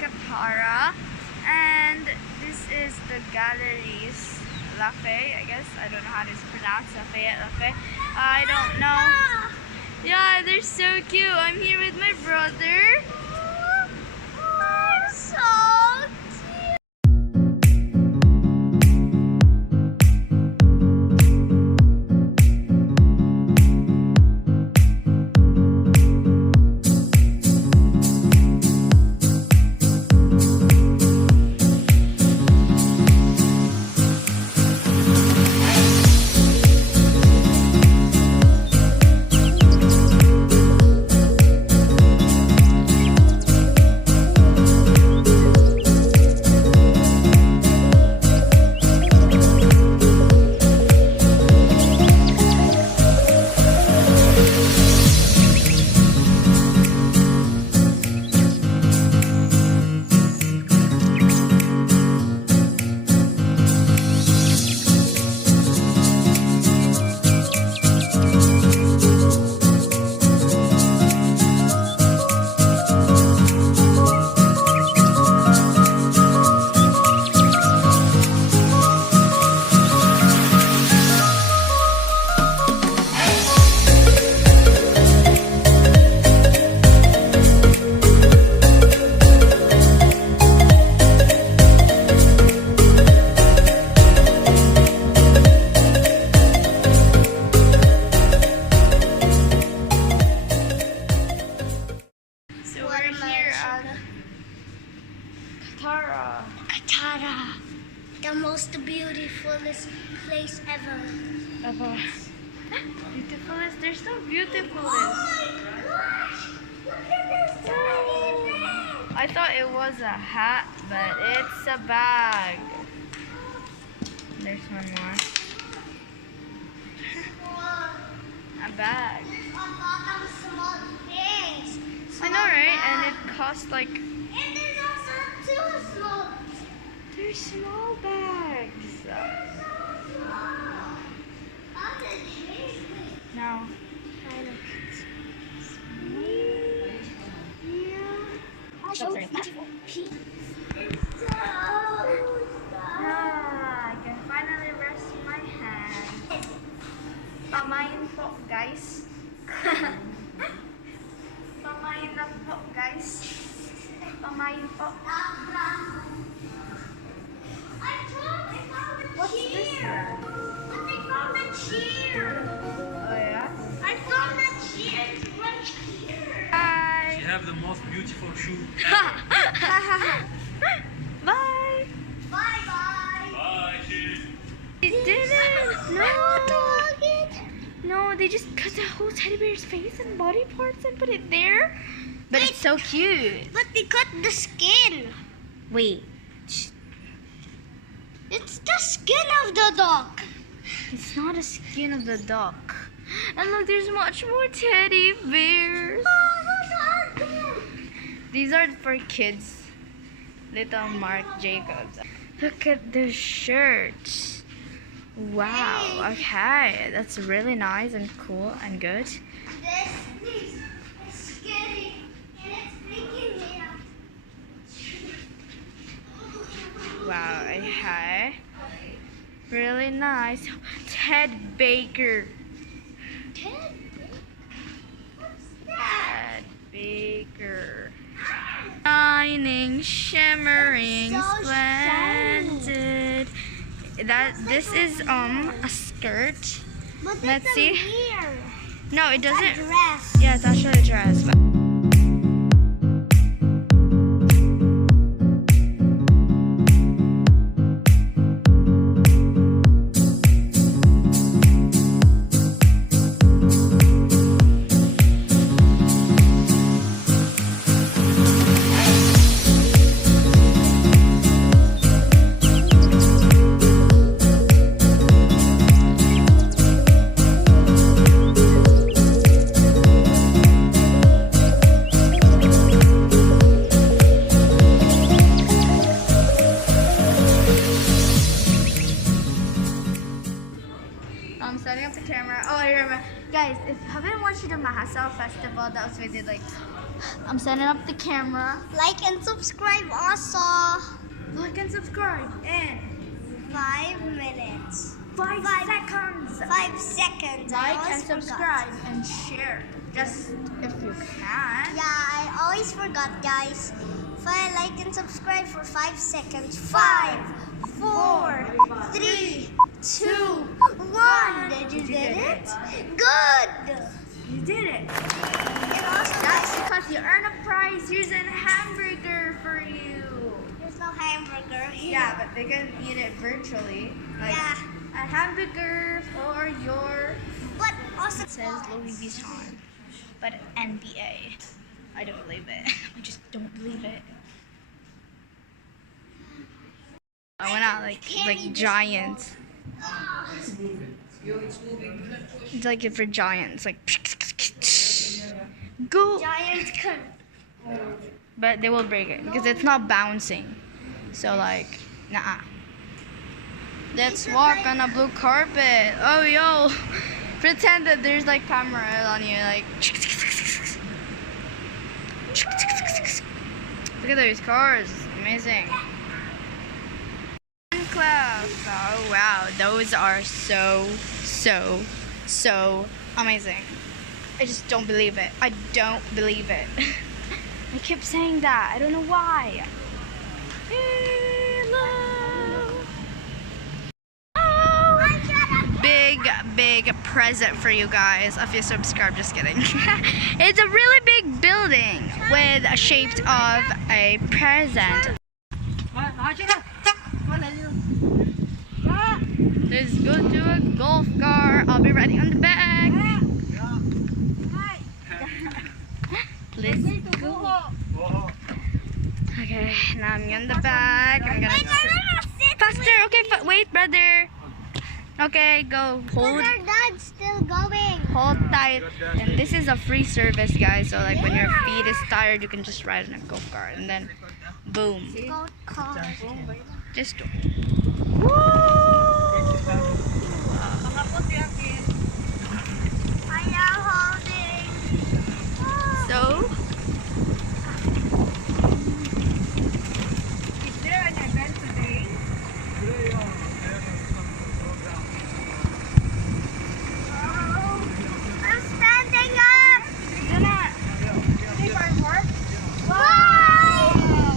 Katara, and this is the Galeries Lafayette, I guess. I don't know how to pronounce Lafayette. I don't know. Yeah, they're so cute. I'm here with my brother. Oh, so Qatar, the most beautifulest place ever. Beautifulest? There's no beautifulest. Oh my gosh! Look at this tiny bag! I thought it was a hat, but it's a bag. There's one more. A bag. Small things. I know, right? And it costs like. And there's also two small. They're small bags. No. I can finally rest my hand. Pamain po, guys. Pamain na po, guys. Pamain po. What's this? But they found a chair. Oh yeah? I found a chair. It's right here. Hi. You have the most beautiful shoe. Bye. Bye, Chief. They didn't. No, they just cut the whole teddy bear's face and body parts and put it there. But it's so cute. But they cut the skin. Wait. It's the skin of the dog. It's not a skin of the duck. And look, there's much more teddy bears. These are for kids. Little Mark Jacobs. Look at the shirts. Wow. Okay, that's really nice and cool and good. This is scary and it's making me up. Wow. Okay. Really nice. Ted Baker. Ted? What's that? Ted Baker. Shining, shimmering, So splendid. This is a skirt. But Let's see. Weird. No, it doesn't. It's a dress. Yeah, it's actually a dress. Mahasal Festival. That was really like, I'm setting up the camera. Like and subscribe also. Like and subscribe in 5 minutes. 5 seconds. 5 seconds. I Like always and subscribe and share. Just if you can. Yeah, I always forgot, guys. If I like and subscribe for 5 seconds. 5, 4, 3, 2, 1. Did you get it? Good. You did it. And also, That's guys, because you earn a prize. Here's a hamburger for you. there's no hamburger here. Yeah, but they can eat it virtually. Like Yeah. a hamburger for your. But also, It says Louis Vuitton, but NBA. I don't believe it. I just don't believe it. I went out like giants. It's like for giants, like go. Giants can. But they will break it because it's not bouncing. So like, nah. Let's walk on a blue carpet. Oh yo, pretend that there's like camera on you, like. Look at those cars, amazing. Clouds. Oh wow, those are so amazing. I just don't believe it. I don't believe it. I keep saying that. I don't know why. Hello. Oh, big present for you guys if you subscribe. Just kidding. It's a really big building with a shape of a present. Let's go to a golf cart. I'll be riding on the back. Let's go. Okay, now I'm in the back. I'm gonna faster. Okay, wait, brother. Okay, go. Hold. Our dad's still going. Hold tight. And this is a free service, guys. So like when your feet is tired, you can just ride in a golf cart, and then boom. Go car. Just. I am holding. So. Is there an event today? I'm standing up. Today fireworks? Wow.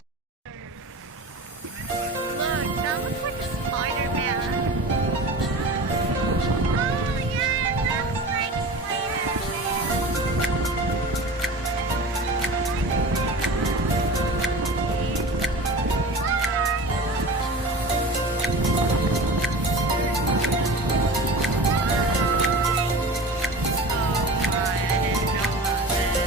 Look, that looks like Spider-Man. Oh yeah, it looks like Oh my, I didn't know about this.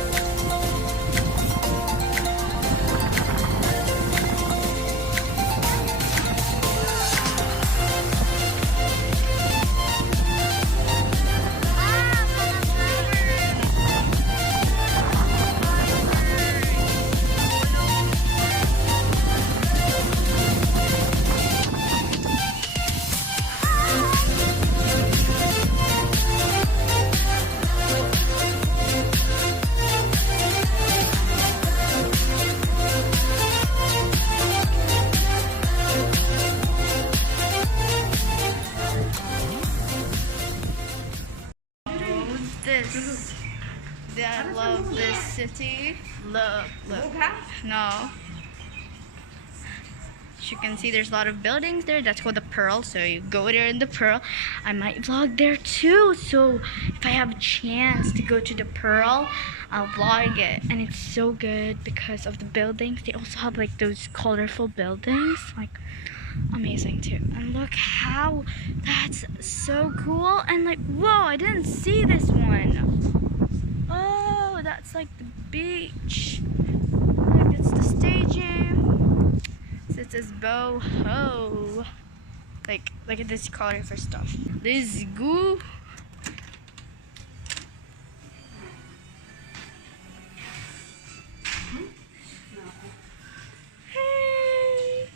This. I love this city. Look. No. As you can see, there's a lot of buildings there. That's called the Pearl. So you go there in the Pearl. I might vlog there too. So if I have a chance to go to the Pearl, I'll vlog it. And it's so good because of the buildings. They also have like those colorful buildings. Like amazing too. And look how that's so cool. And like, whoa, I didn't see this one. Oh, that's like the beach. Look, it's the staging. So it says boho. Like, look at this colorful stuff. Let's go. Hey.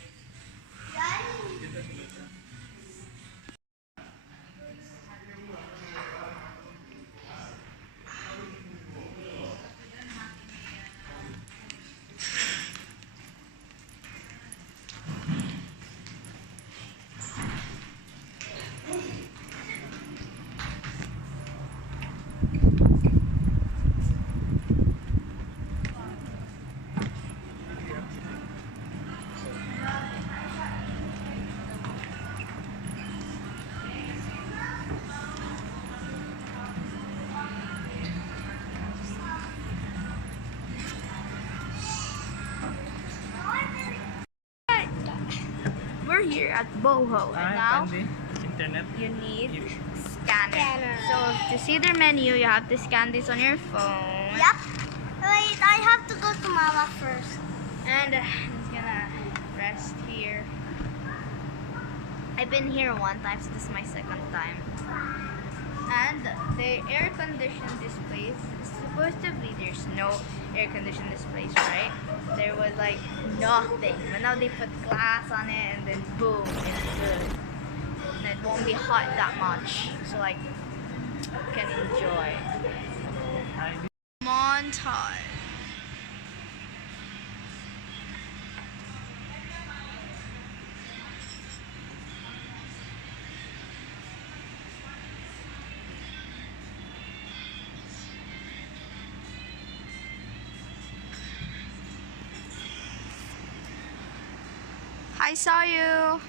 were here at Boho, and now Internet. you need scanner. So to see their menu, you have to scan this on your phone. Yep. Wait, I have to go to Mama first. And it's gonna rest here. I've been here one time, so this is my second time. And they air conditioned this place. Supposedly there's no air conditioned this place, right? There was like nothing. But now they put glass on it and then boom, it's good. And it won't be hot that much. So like you can enjoy. Montage. I saw you.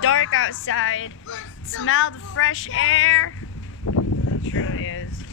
Dark outside. Smell the fresh air. It truly is.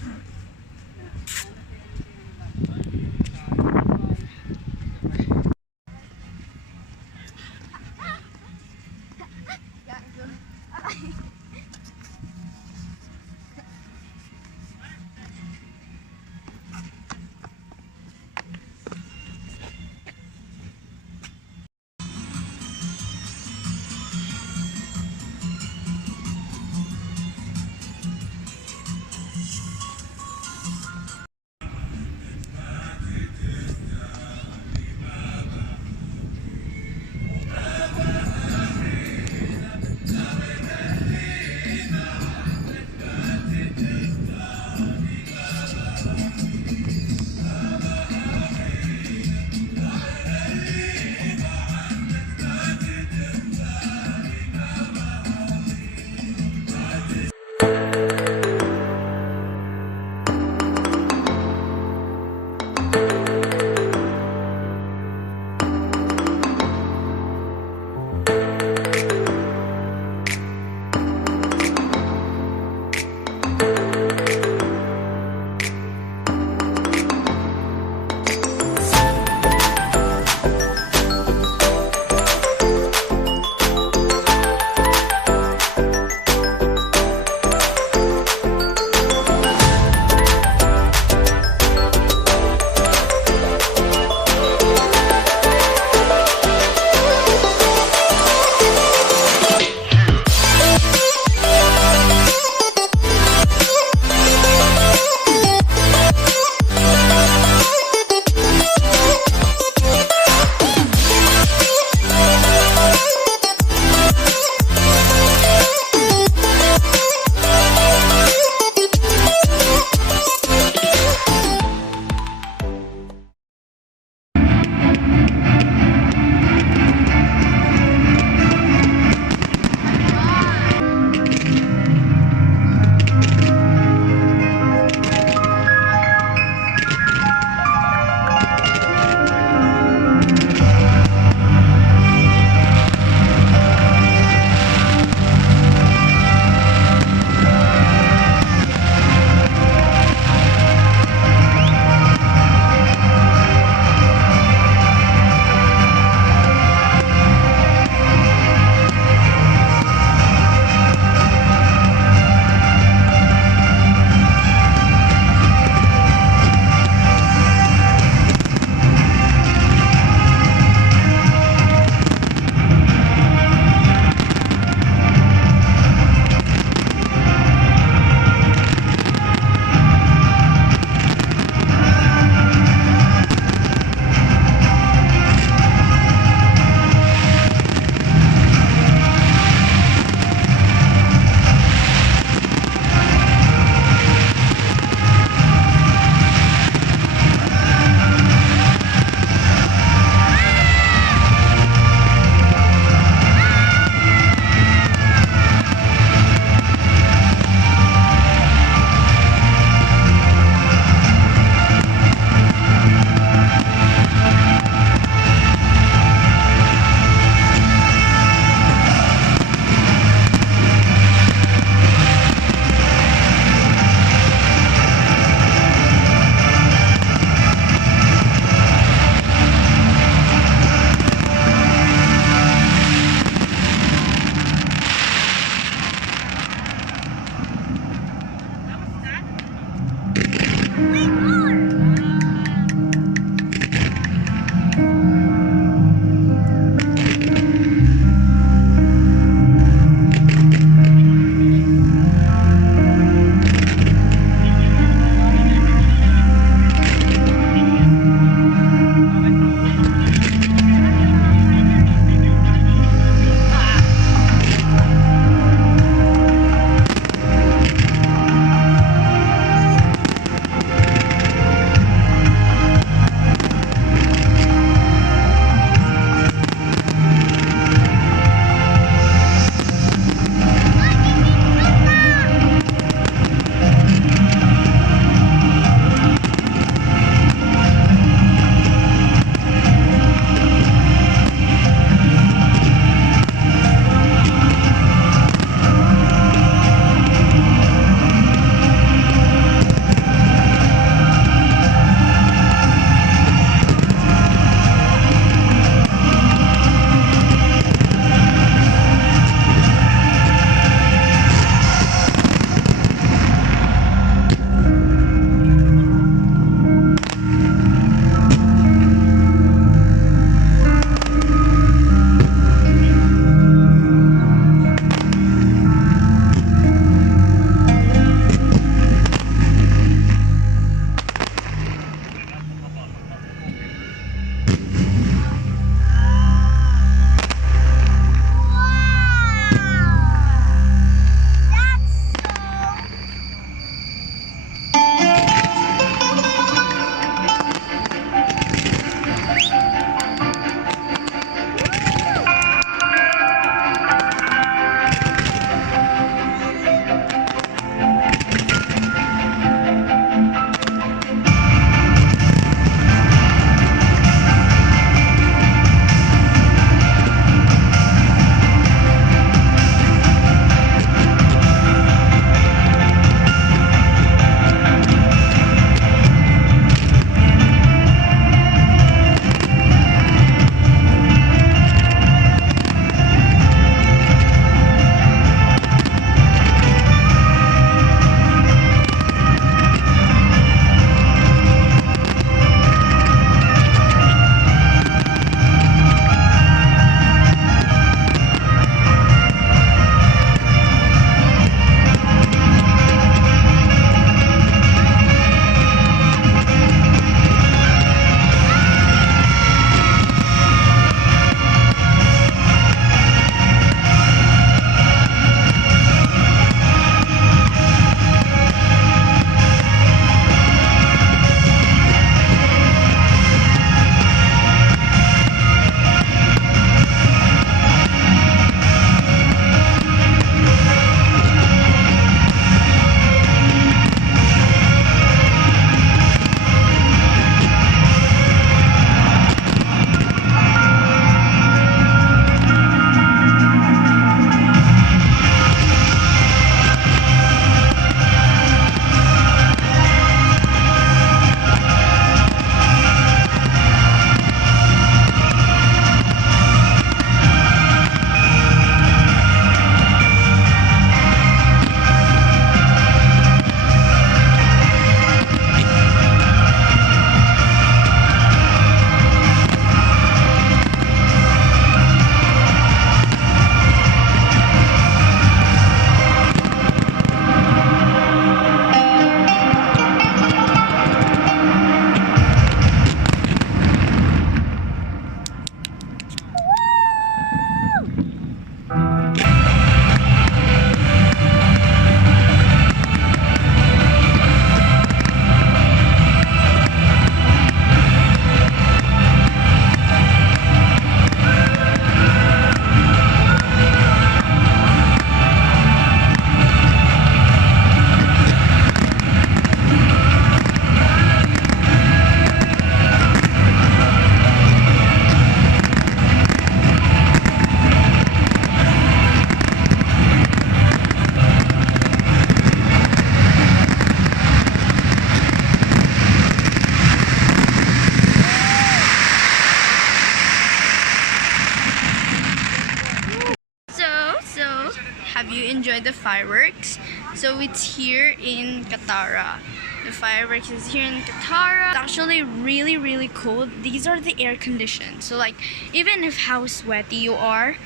enjoy the fireworks. So it's here in Qatar. The fireworks is here in Qatar. It's actually really, really cold. These are the air conditioned. So like, even if how sweaty you are,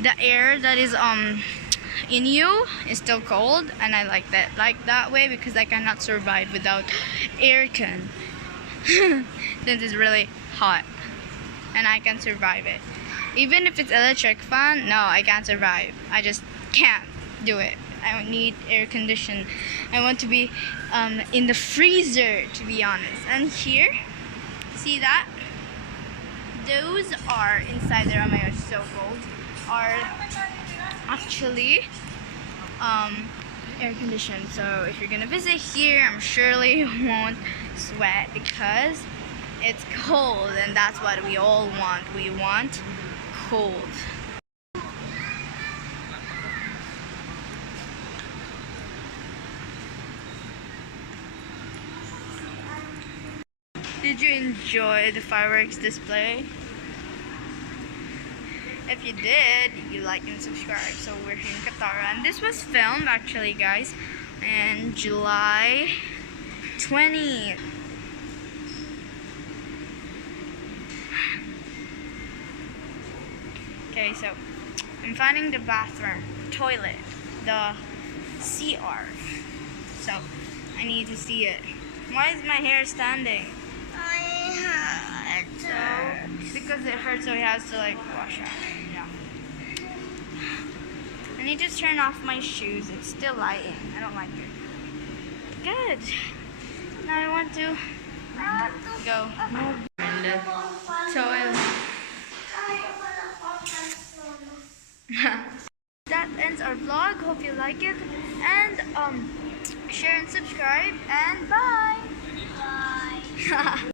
the air that is in you is still cold, and I like that way because I cannot survive without air con. This is really hot, and I can survive it. Even if it's electric fan, no, I can't survive. I just can't do it. I need air condition. I want to be in the freezer, to be honest. And here, see that? Those are inside there. Oh my gosh, so cold. Are actually air conditioned. So if you're gonna visit here, I'm surely you won't sweat because it's cold, and that's what we all want. We want cold. Did you enjoy the fireworks display? If you did, you like and subscribe. So we're here in Qatar, and this was filmed actually, guys, in July 20th. Okay, so I'm finding the bathroom, toilet, the CR. So I need to see it. Why is my hair standing? So, because it hurts, so he has to like wash out. Yeah. I need to turn off my shoes. It's still lighting. I don't like it. Good. Now I want to go. That ends our vlog. Hope you like it. And share and subscribe. And bye. Bye.